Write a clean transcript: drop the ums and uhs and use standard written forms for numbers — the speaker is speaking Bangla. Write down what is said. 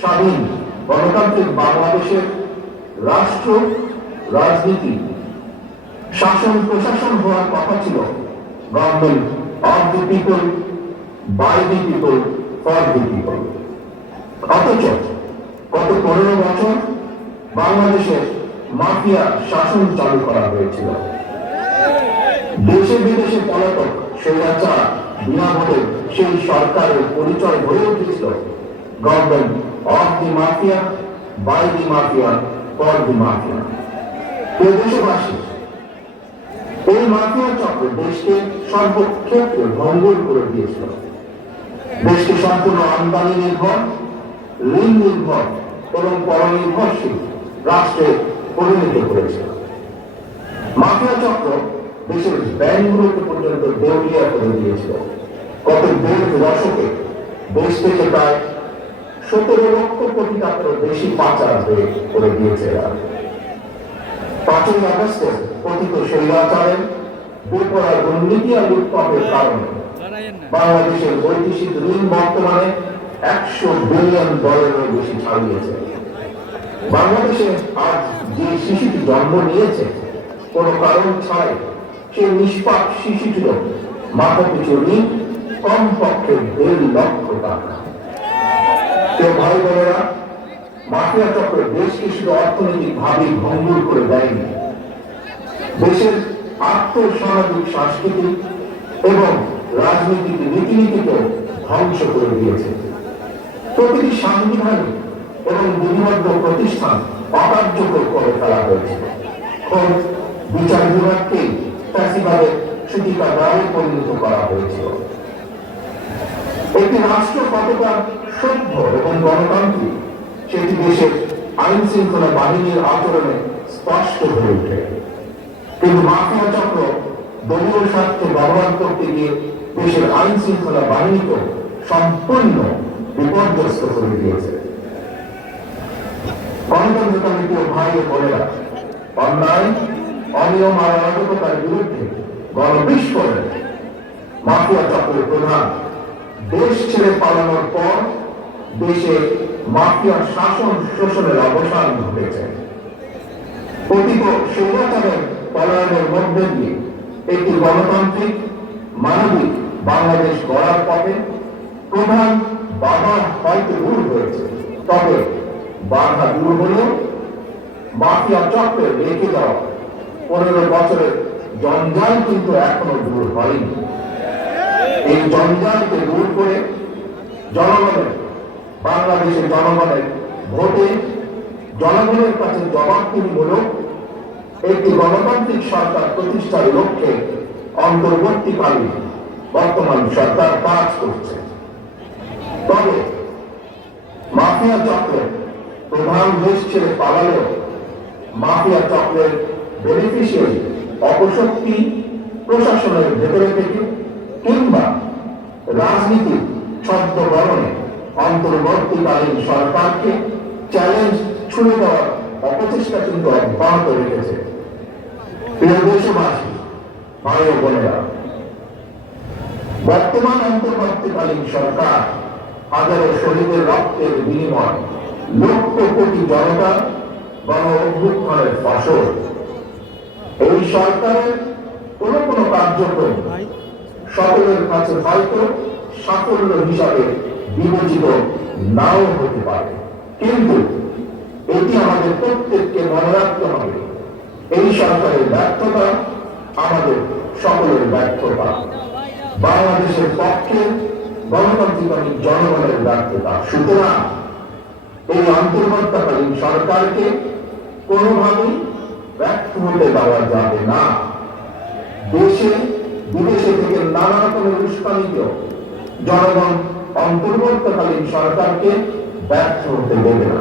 স্বাধীন গণতান্ত্রিক বাংলাদেশের রাষ্ট্র রাজনীতি শাসন প্রশাসন হওয়ার কথা ছিল government of the people, by the people, for the people. অথচ গত 15 বছর বাংলাদেশের মাফিয়া শাসন চালু করা হয়েছিল। দেশে বিদেশে পলাতক স্বৈরাচার বিনা ভোটে সেই সরকারের পরিচয় হয়ে উঠেছিল government of the mafia, by the mafia, for the mafia. দেশবাসী, এই মাফিয়া চক্র দেশকে সর্বক্ষেত্রে ভঙ্গুর করে দিয়েছিল। দেশকে সম্পূর্ণ আমদানি নির্ভর, ঋণ নির্ভর এবং পরনির্ভরশীল রাষ্ট্রে পরিণত করেছিল। মাফিয়া চক্র দেশের ব্যাংকগুলোকে পর্যন্ত দেউলিয়া করে দিয়েছিল। গত 1.5 দশকে দেশ থেকে প্রায় 17 লক্ষ কোটি টাকারও বেশি পাচার করে দিয়েছে। 5ই আগস্টে পতিত স্বৈরাচারের বেপরোয়া দুর্নীতি আর লুটপাটের কারণে বাংলাদেশের বৈদেশিক ঋণ বর্তমানে $100 বিলিয়ন বেশি ছাড়িয়েছে। বাংলাদেশে আজ যে শিশুটি জন্ম নিয়েছে কোনো কারণ ছাড়াই, সেই নিষ্পাপ শিশুটির মাথাপিছু ঋণ কমপক্ষে 1.5 লক্ষ টাকা। ভাই বোনেরা, মাফিয়া চক্র দেশকে শুধু অর্থনৈতিক ভাবে ভঙ্গুর করে দেয়নি, দেশের আর্থসামাজিক, সাংস্কৃতিক এবং রাজনৈতিক রীতিনীতিকে ধ্বংস করে দিয়েছে। প্রতিটি সাংবিধানিক এবং বিধিবদ্ধ প্রতিষ্ঠান অকার্যকর করে ফেলা হয়েছে। বিচার বিভাগকে ফ্যাসিবাদের সূতিকাগারে পরিণত করা হয়েছিল। একটি রাষ্ট্র কতটা সভ্য এবং গণতান্ত্রিক সেটি দেশের আইন শৃঙ্খলা বাহিনীর আচরণে স্পষ্ট হয়ে ওঠে। কিন্তু মাফিয়া চক্র দলীয় স্বার্থে ব্যবহার করতে গিয়ে দেশের আইন শৃঙ্খলা বাহিনীকে সম্পূর্ণ বিপর্যস্ত করে দিয়েছে। গণতন্ত্র কমিটি ও ভাই ও বোনেরা, অন্যায়, অনিয়ম আর অরাজকতার বিরুদ্ধে গণবিস্ফোরণ মাফিয়া চক্রের প্রধান দেশ ছেড়ে পালানোর পর দেশে মাফিয়ার শাসন শোষণের অবসান ঘটেছে। পতিত স্বৈরাচারের পলায়নের মধ্যে দিয়ে একটি গণতান্ত্রিক মানবিক বাংলাদেশ গড়ার পথে প্রধান বাধা হয়তো দূর হয়েছে, তবে বাধা দূর হলেও মাফিয়া চক্রের রেখে যাওয়া 15 বছরের জঞ্জাল কিন্তু এখনো দূর হয়নি। এই জঞ্জালকে দূর করে জনগণের, বাংলাদেশের জনগণের ভোটে জনগণের কাছে জবাবদিহিমূলক একটি গণতান্ত্রিক সরকার প্রতিষ্ঠার লক্ষ্যে অন্তর্বর্তীকালীন বর্তমান সরকার কাজ করছে। তবে মাফিয়া চক্রের প্রধান দেশ ছেড়ে পালালেও মাফিয়া চক্রের বেনিফিশিয়ারি অপশক্তি প্রশাসনের ভেতরে থেকে কিংবা রাজনীতির ছদ্মবরণে অন্তর্বর্তীকালীন সরকারকে চ্যালেঞ্জ ছুড়ে দেওয়ার অপচেষ্টা কিন্তু অব্যাহত রেখেছে। প্রিয় দেশবাসী, ভাই ও বোনেরা, বর্তমান অন্তর্বর্তীকালীন সরকার হাজারো শহীদের রক্তের বিনিময়, লক্ষ কোটি জনতা গণ অভ্যুত্থানের ফসল। এই সরকারের কোন কোন কার্যক্রম সকলের কাছে হয়তো সাফল্য হিসাবে বিবেচিত নাও হতে পারে, কিন্তু এটি আমাদের প্রত্যেককে মনে রাখতে হবে, এই সরকারের ব্যর্থতা আমাদের সকলের ব্যর্থতা, বাংলাদেশের পক্ষে গণতান্ত্রিক জনগণের ব্যর্থতা। সুতরাং এই অন্তর্বর্তীকালীন সরকারকে কোনোভাবেই ব্যর্থ হতে দেওয়া যাবে না। দেশে বিদেশে থেকে নানা রকমের উস্কানিতে জনগণ অন্তর্বর্তীকালীন সরকারকে ব্যর্থ হতে দেবে না।